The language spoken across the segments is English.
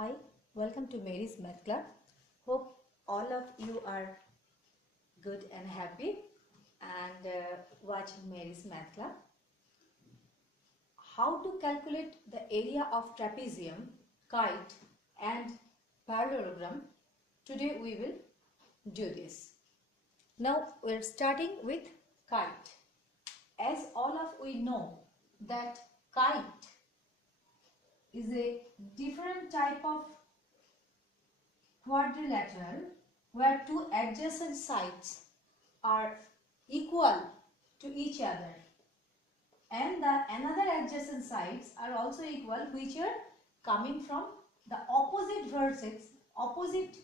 Hi, welcome to Mary's Math Club. Hope all of you are good and happy and watching Mary's Math Club. How to calculate the area of trapezium, kite and parallelogram. Today we will do this. Now we're starting with kite. As all of we know that kite is a different type of quadrilateral where two adjacent sides are equal to each other and the another adjacent sides are also equal, which are coming from the opposite vertex, opposite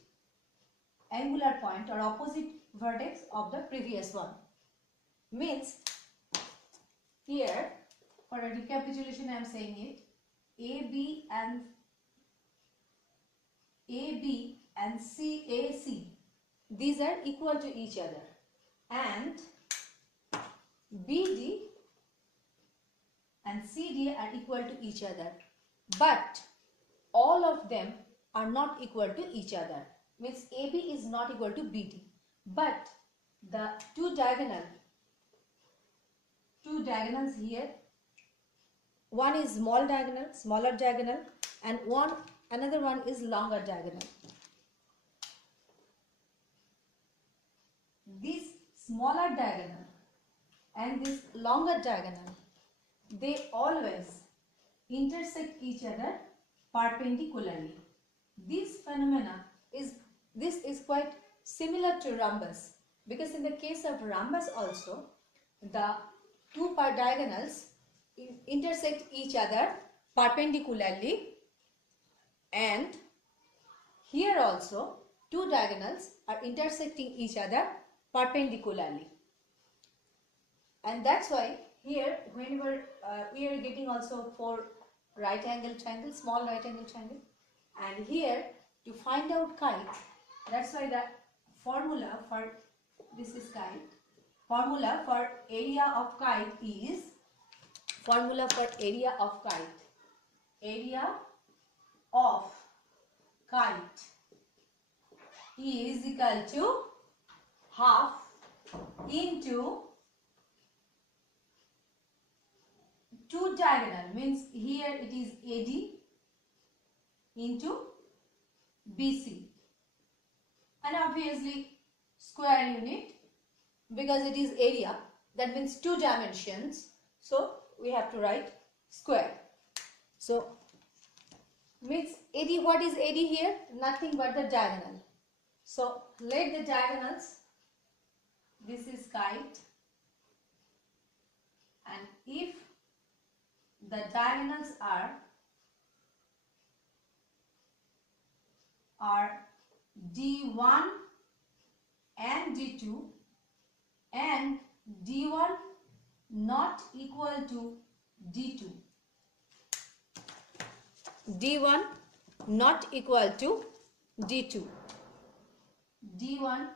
angular point or opposite vertex of the previous one. Means here, for a recapitulation I am saying it, AB and CAC, these are equal to each other, and BD and CD are equal to each other, but all of them are not equal to each other. Means AB is not equal to BD, but the two diagonals here, one is smaller diagonal, and another one is longer diagonal. This smaller diagonal and this longer diagonal, they always intersect each other perpendicularly. This phenomena is quite similar to rhombus, because in the case of rhombus also the two diagonals intersect each other perpendicularly, and here also two diagonals are intersecting each other perpendicularly, and that's why here whenever we are getting also four right angle triangle, small right angle triangle, and here to find out kite, that's why the formula for this is kite. Formula for area of kite is area of kite is equal to half into two diagonal, means here it is AD into BC, and obviously square unit, because it is area, that means two dimensions, so we have to write square. So means AD, what is AD here? Nothing but the diagonal. So let the diagonals, this is kite, and if the diagonals are D1 and D2 and D1 not equal to D2, D1 not equal to D2, D1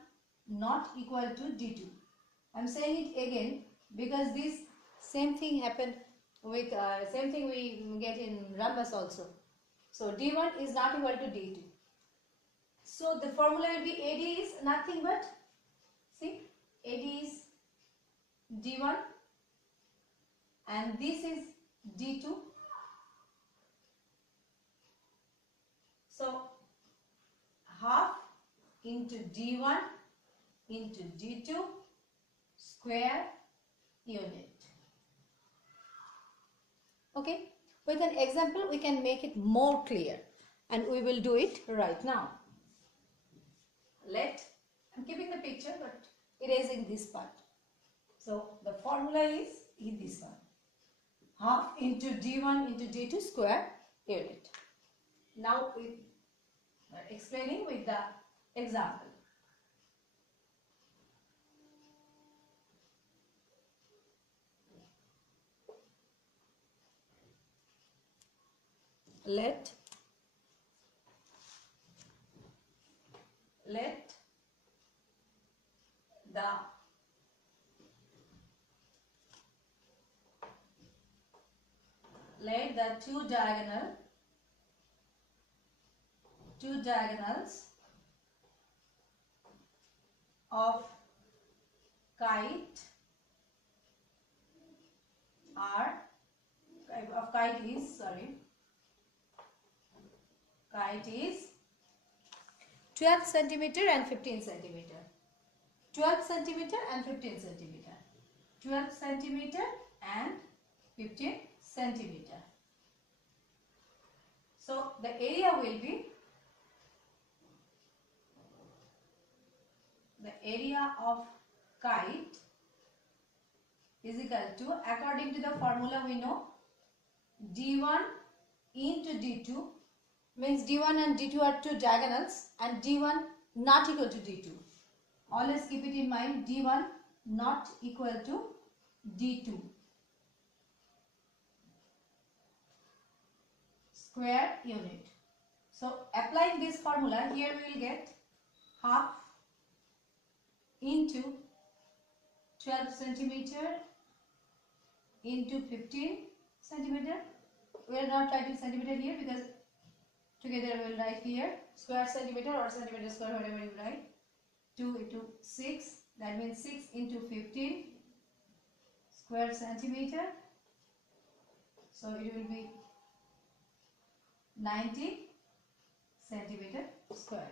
not equal to D2. I am saying it again because this same thing happened with same thing we get in rhombus also. So D1 is not equal to D2. So the formula will be AD is nothing but, see, AD is D1 and this is D2. So half into D1 into D2 square unit. Okay, with an example we can make it more clear, and we will do it right now. I'm keeping the picture but erasing this part. So the formula is in this one, half into D1 into D2 square unit. Now we are explaining with the example. Let the two diagonal two diagonals of kite is 12 centimeter and 15 centimeter. 12 centimeter and 15 centimeter. 12 centimeter and 15 centimeter. So the area will be the area of kite is equal to, according to the formula we know, d1 into d2, means d1 and d2 are two diagonals and d1 not equal to d2. Always keep it in mind, d1 not equal to d2. Square unit. So applying this formula, here we will get half into 12 centimeter into 15 centimeter. We are not writing centimeter here because together we will write here square centimeter or centimeter square, whatever you write. 2 into 6, that means 6 into 15 square centimeter. So it will be 90 centimeter square.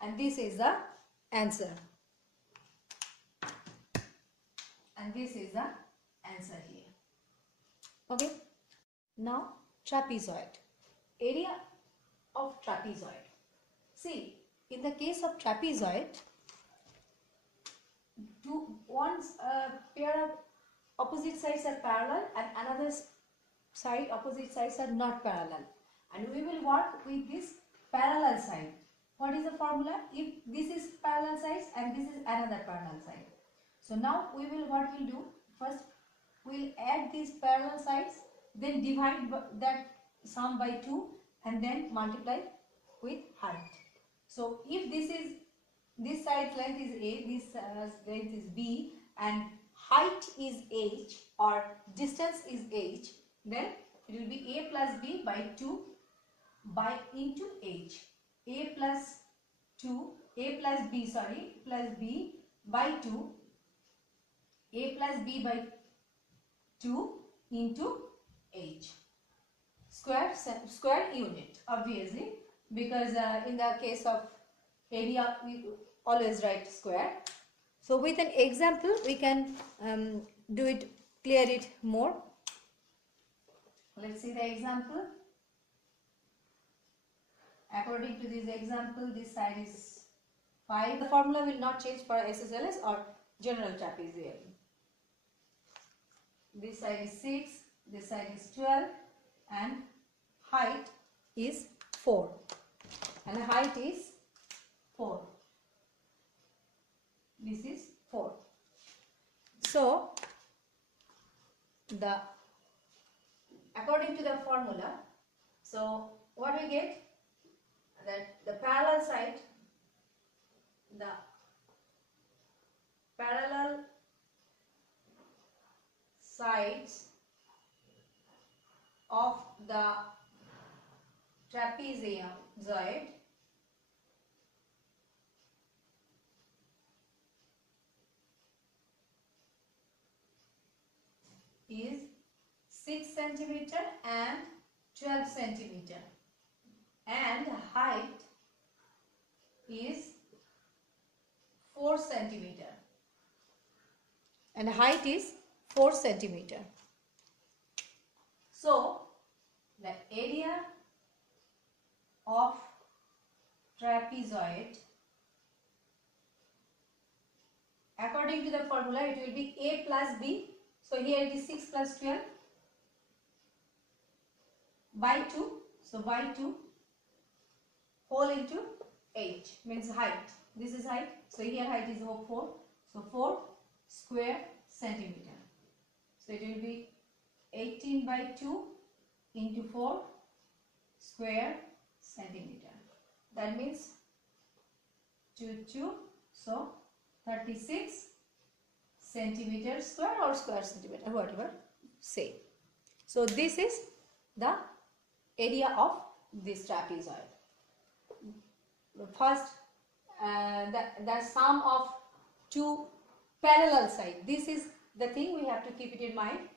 And this is the answer. And this is the answer here. Okay. Now trapezoid. Area of trapezoid. See, in the case of trapezoid, one pair of opposite sides are parallel and another side opposite sides are not parallel. And we will work with this parallel side. What is the formula? If this is parallel sides and this is another parallel side. So now we will, what we'll do, first we'll add these parallel sides, then divide that sum by 2 and then multiply with height. So if this side's length is A, this length is B, and height is H or distance is H, then it will be A plus B by 2 by into H. A plus B by 2, A plus B by 2 into H. Square unit, obviously, because in the case of area we always write square. So with an example we can clear it more. Let's see the example. According to this example, this side is 5. The formula will not change for SSLS or general trapezium. This side is 6, this side is 12, and height is 4. And height is 4. This is 4. So, according to the formula, so what we get? That the parallel sides of the trapezoid is 6 centimeter and 12 centimeter. And height is 4 centimeter. And height is 4 centimeter. So, the area of trapezoid, according to the formula, it will be A plus B. So, here it is 6 plus 12 by 2. So, by 2 whole into H means height. This is height. So here height is 4. So 4 square centimeter. So it will be 18 by 2 into 4 square centimeter. That means 2. So 36 centimeter square or square centimeter, whatever say. So this is the area of this trapezoid. first the sum of two parallel sides. This is the thing we have to keep it in mind.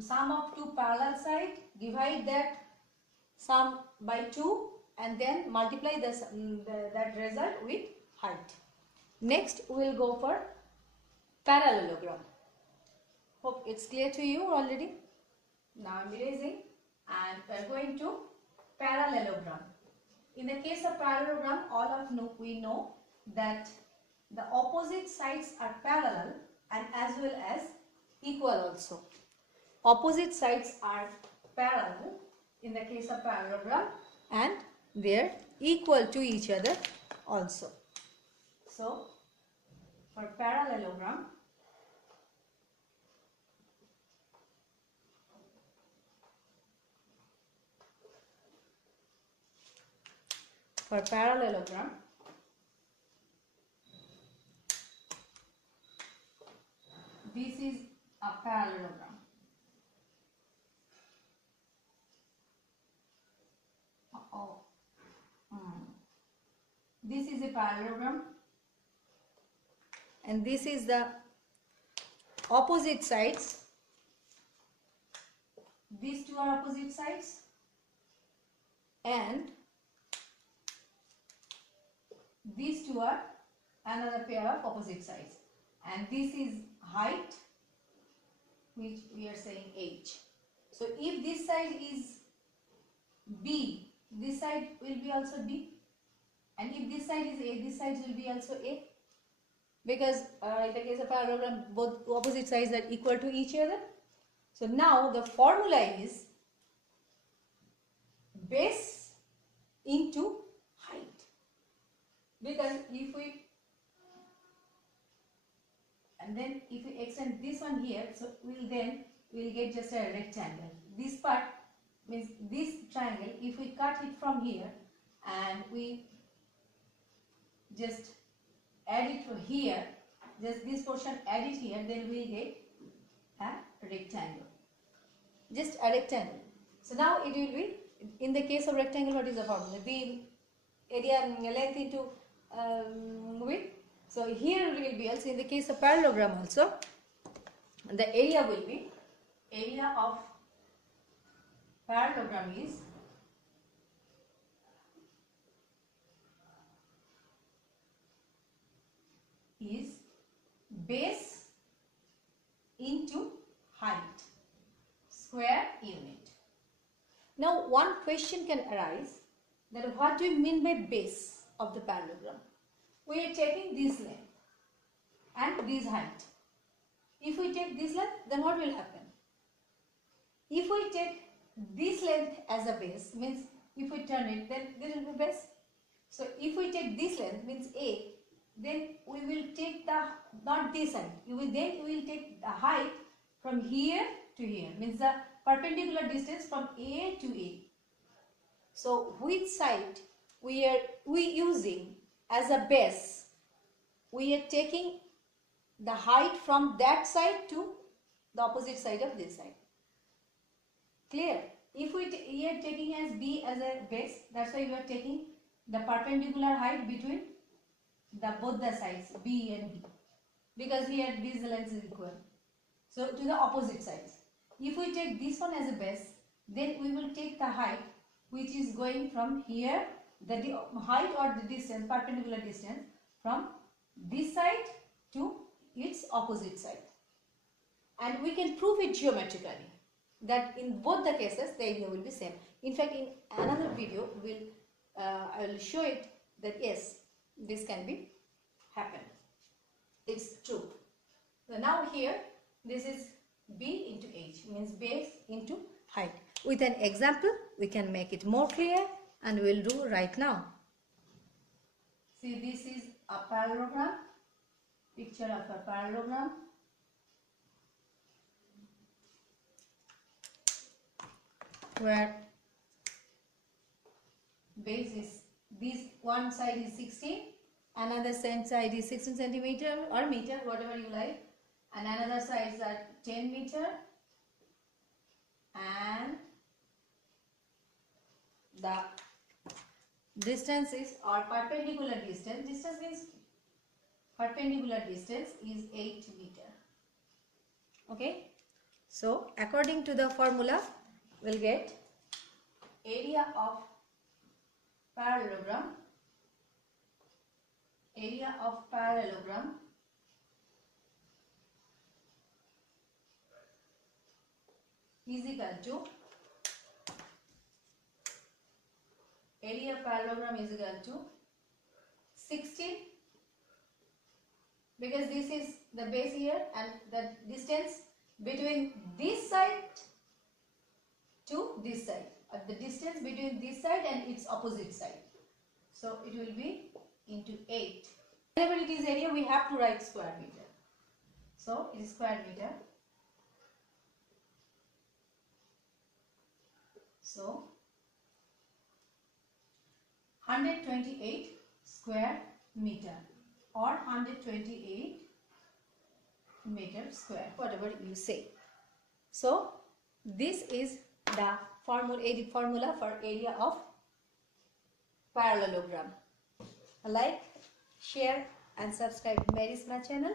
Sum of two parallel sides, divide that sum by 2 and then multiply that result with height. Next we will go for parallelogram. Hope it's clear to you already. Now I'm erasing and we are going to parallelogram. In the case of parallelogram, all of we know that the opposite sides are parallel and as well as equal also. Opposite sides are parallel in the case of parallelogram and they are equal to each other also. So for parallelogram, this is a parallelogram. This is a parallelogram and this is the opposite sides. These two are opposite sides and these two are another pair of opposite sides, and this is height, which we are saying h. So if this side is b, this side will be also b, and if this side is a, this side will be also a, because in the case of parallelogram both opposite sides are equal to each other. So now the formula is base into height, because if we extend this one here, so we'll get just a rectangle. This part means this triangle, if we cut it from here and we just add it to here, just this portion add it here, then we'll get a rectangle, just a rectangle. So now it will be, in the case of rectangle, what is the formula? B area length into width. So here will be also, in the case of parallelogram also, the area will be, area of parallelogram is base into height, square unit. Now one question can arise, that what do you mean by base of the parallelogram? We are taking this length and this height. If we take this length, then what will happen? If we take this length as a base, means if we turn it, then there will be base. So if we take this length, means a, then we will take the, not this side, then we will take the height from here to here, means the perpendicular distance from A to A. So which side we using as a base? We are taking the height from that side to the opposite side of this side. Clear? If we are taking as B as a base, that's why we are taking the perpendicular height between both the sides B and B, because here these lengths is equal. So to the opposite sides. If we take this one as a base, then we will take the height which is going from here, the height or the distance, perpendicular distance from this side to its opposite side. And we can prove it geometrically, that in both the cases the area will be same. In fact, in another video I will show it that yes, this can be happen. It's true. So now here this is B into H, means base into height. With an example we can make it more clear, and we will do right now. See, this is a parallelogram, picture of a parallelogram. Where base is, this one side is 16, another side is 16 centimeter or meter, whatever you like, and another sides are 10 meter, and the distance is, or perpendicular distance, distance means perpendicular distance is 8 meter. Okay, so according to the formula we'll get area of parallelogram, area of parallelogram is equal to, area of parallelogram is equal to 16, because this is the base here and the distance between this side to this side, or the distance between this side and its opposite side. So it will be into 8. Whenever it is area, we have to write square meter. So it is square meter. So 128 square meter, or 128 meter square, whatever you say. So this is the formula for area of parallelogram. Like, share and subscribe Mary's channel.